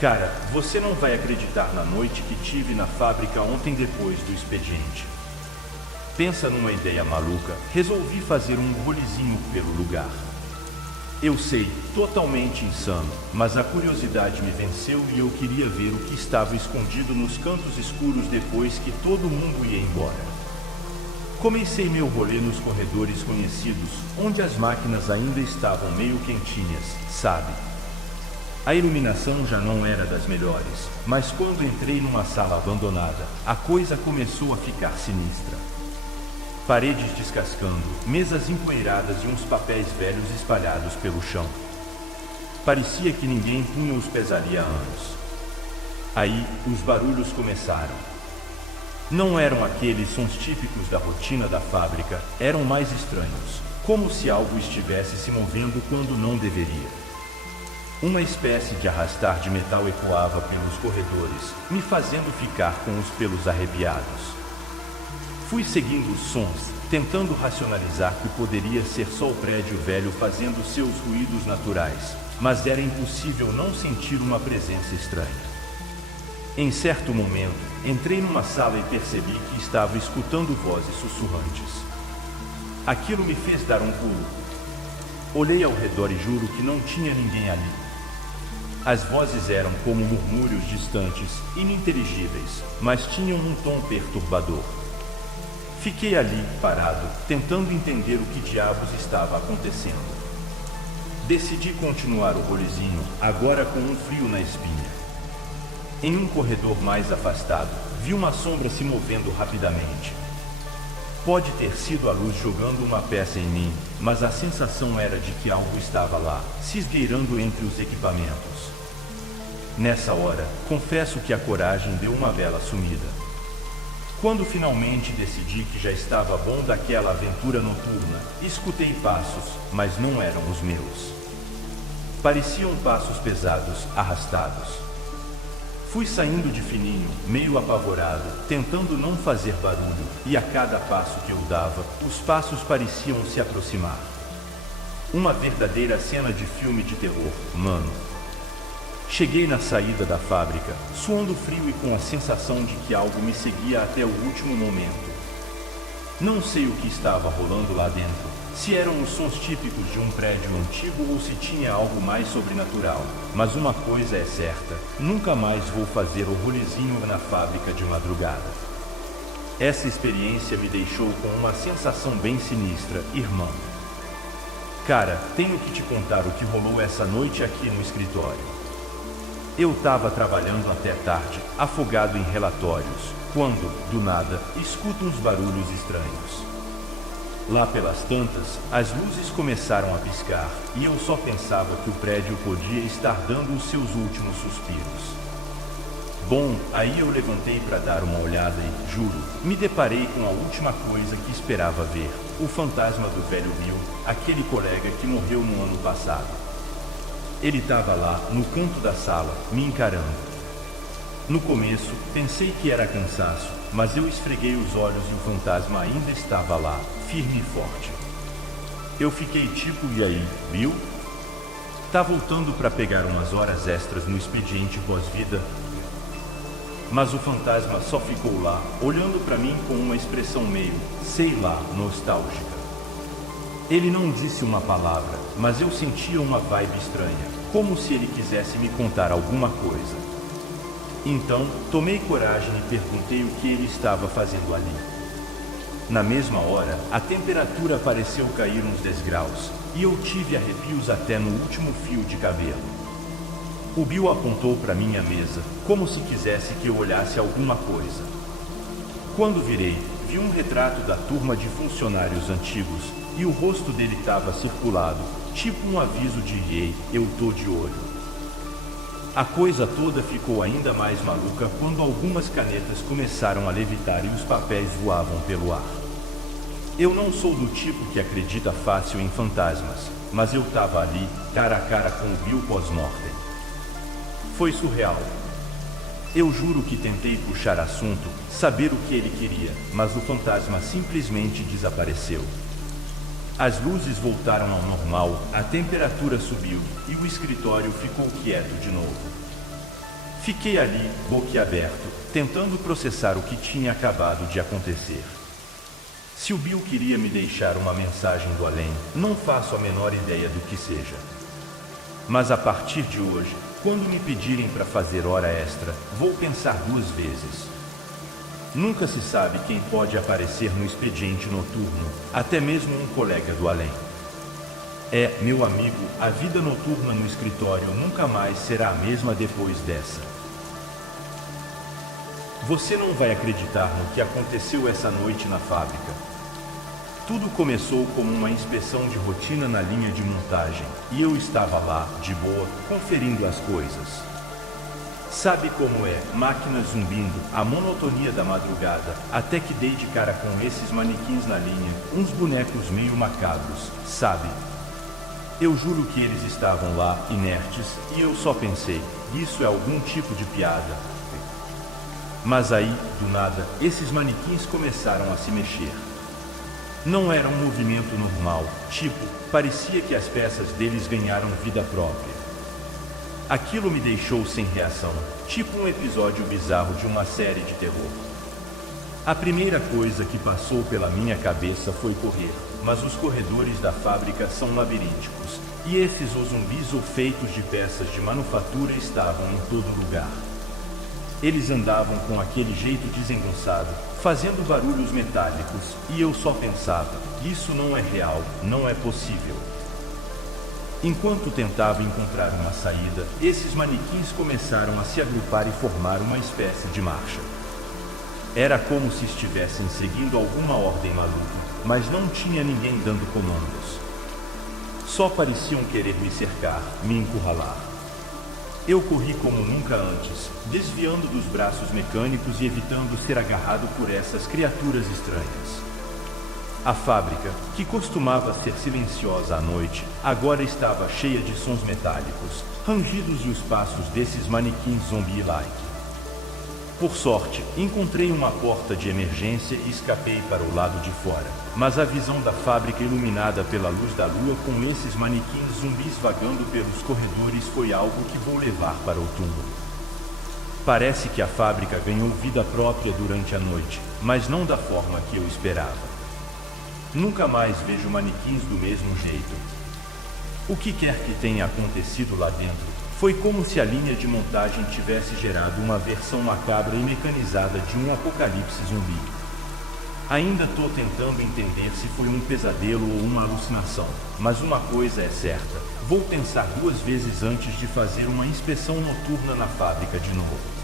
Cara, você não vai acreditar na noite que tive na fábrica ontem depois do expediente. Pensa numa ideia maluca, resolvi fazer um rolezinho pelo lugar. Eu sei, totalmente insano, mas a curiosidade me venceu e eu queria ver o que estava escondido nos cantos escuros depois que todo mundo ia embora. Comecei meu rolê nos corredores conhecidos, onde as máquinas ainda estavam meio quentinhas, sabe? A iluminação já não era das melhores, mas quando entrei numa sala abandonada, a coisa começou a ficar sinistra. Paredes descascando, mesas empoeiradas e uns papéis velhos espalhados pelo chão. Parecia que ninguém punha os pés ali há anos. Aí, os barulhos começaram. Não eram aqueles sons típicos da rotina da fábrica, eram mais estranhos, como se algo estivesse se movendo quando não deveria. Uma espécie de arrastar de metal ecoava pelos corredores, me fazendo ficar com os pelos arrepiados. Fui seguindo os sons, tentando racionalizar que poderia ser só o prédio velho fazendo seus ruídos naturais, mas era impossível não sentir uma presença estranha. Em certo momento, entrei numa sala e percebi que estava escutando vozes sussurrantes. Aquilo me fez dar um pulo. Olhei ao redor e juro que não tinha ninguém ali. As vozes eram como murmúrios distantes, ininteligíveis, mas tinham um tom perturbador. Fiquei ali, parado, tentando entender o que diabos estava acontecendo. Decidi continuar o rolezinho, agora com um frio na espinha. Em um corredor mais afastado, vi uma sombra se movendo rapidamente. Pode ter sido a luz jogando uma peça em mim, mas a sensação era de que algo estava lá, se esgueirando entre os equipamentos. Nessa hora, confesso que a coragem deu uma bela sumida. Quando finalmente decidi que já estava bom daquela aventura noturna, escutei passos, mas não eram os meus. Pareciam passos pesados, arrastados. Fui saindo de fininho, meio apavorado, tentando não fazer barulho, e a cada passo que eu dava, os passos pareciam se aproximar. Uma verdadeira cena de filme de terror, mano. Cheguei na saída da fábrica, suando frio e com a sensação de que algo me seguia até o último momento. Não sei o que estava rolando lá dentro, se eram os sons típicos de um prédio antigo ou se tinha algo mais sobrenatural, mas uma coisa é certa, nunca mais vou fazer o rolezinho na fábrica de madrugada. Essa experiência me deixou com uma sensação bem sinistra, irmão. Cara, tenho que te contar o que rolou essa noite aqui no escritório. Eu tava trabalhando até tarde, afogado em relatórios, quando, do nada, escuto uns barulhos estranhos. Lá pelas tantas, as luzes começaram a piscar, e eu só pensava que o prédio podia estar dando os seus últimos suspiros. Bom, aí eu levantei para dar uma olhada e, juro, me deparei com a última coisa que esperava ver, o fantasma do velho Bill, aquele colega que morreu no ano passado. Ele estava lá, no canto da sala, me encarando. No começo, pensei que era cansaço, mas eu esfreguei os olhos e o fantasma ainda estava lá, firme e forte. Eu fiquei tipo, e aí, Bill? Tá voltando para pegar umas horas extras no expediente pós-vida? Mas o fantasma só ficou lá, olhando para mim com uma expressão meio, sei lá, nostálgica. Ele não disse uma palavra, mas eu sentia uma vibe estranha, como se ele quisesse me contar alguma coisa. Então, tomei coragem e perguntei o que ele estava fazendo ali. Na mesma hora, a temperatura pareceu cair uns 10 graus, e eu tive arrepios até no último fio de cabelo. O Bill apontou para minha mesa, como se quisesse que eu olhasse alguma coisa. Quando virei, vi um retrato da turma de funcionários antigos, e o rosto dele estava circulado, tipo um aviso de "Ei, eu tô de olho". A coisa toda ficou ainda mais maluca quando algumas canetas começaram a levitar e os papéis voavam pelo ar. Eu não sou do tipo que acredita fácil em fantasmas, mas eu tava ali, cara a cara com o Bill pós-mortem. Foi surreal. Eu juro que tentei puxar assunto, saber o que ele queria, mas o fantasma simplesmente desapareceu. As luzes voltaram ao normal, a temperatura subiu e o escritório ficou quieto de novo. Fiquei ali, boquiaberto, tentando processar o que tinha acabado de acontecer. Se o Bill queria me deixar uma mensagem do além, não faço a menor ideia do que seja. Mas a partir de hoje, quando me pedirem para fazer hora extra, vou pensar 2 vezes. Nunca se sabe quem pode aparecer no expediente noturno, até mesmo um colega do além. Meu amigo, a vida noturna no escritório nunca mais será a mesma depois dessa. Você não vai acreditar no que aconteceu essa noite na fábrica. Tudo começou como uma inspeção de rotina na linha de montagem, e eu estava lá, de boa, conferindo as coisas. Sabe como é, máquinas zumbindo, a monotonia da madrugada, até que dei de cara com esses manequins na linha, uns bonecos meio macabros, sabe? Eu juro que eles estavam lá, inertes, e eu só pensei, isso é algum tipo de piada. Mas aí, do nada, esses manequins começaram a se mexer. Não era um movimento normal, parecia que as peças deles ganharam vida própria. Aquilo me deixou sem reação, tipo um episódio bizarro de uma série de terror. A primeira coisa que passou pela minha cabeça foi correr, mas os corredores da fábrica são labirínticos, e esses zumbis ou feitos de peças de manufatura estavam em todo lugar. Eles andavam com aquele jeito desengonçado, fazendo barulhos metálicos, e eu só pensava, isso não é real, não é possível. Enquanto tentava encontrar uma saída, esses manequins começaram a se agrupar e formar uma espécie de marcha. Era como se estivessem seguindo alguma ordem maluca, mas não tinha ninguém dando comandos. Só pareciam querer me cercar, me encurralar. Eu corri como nunca antes, desviando dos braços mecânicos e evitando ser agarrado por essas criaturas estranhas. A fábrica, que costumava ser silenciosa à noite, agora estava cheia de sons metálicos, rangidos e os passos desses manequins zombie-like. Por sorte, encontrei uma porta de emergência e escapei para o lado de fora, mas a visão da fábrica iluminada pela luz da lua com esses manequins zumbis vagando pelos corredores foi algo que vou levar para o túmulo. Parece que a fábrica ganhou vida própria durante a noite, mas não da forma que eu esperava. Nunca mais vejo manequins do mesmo jeito. O que quer que tenha acontecido lá dentro, foi como se a linha de montagem tivesse gerado uma versão macabra e mecanizada de um apocalipse zumbi. Ainda estou tentando entender se foi um pesadelo ou uma alucinação, mas uma coisa é certa, vou pensar 2 vezes antes de fazer uma inspeção noturna na fábrica de novo.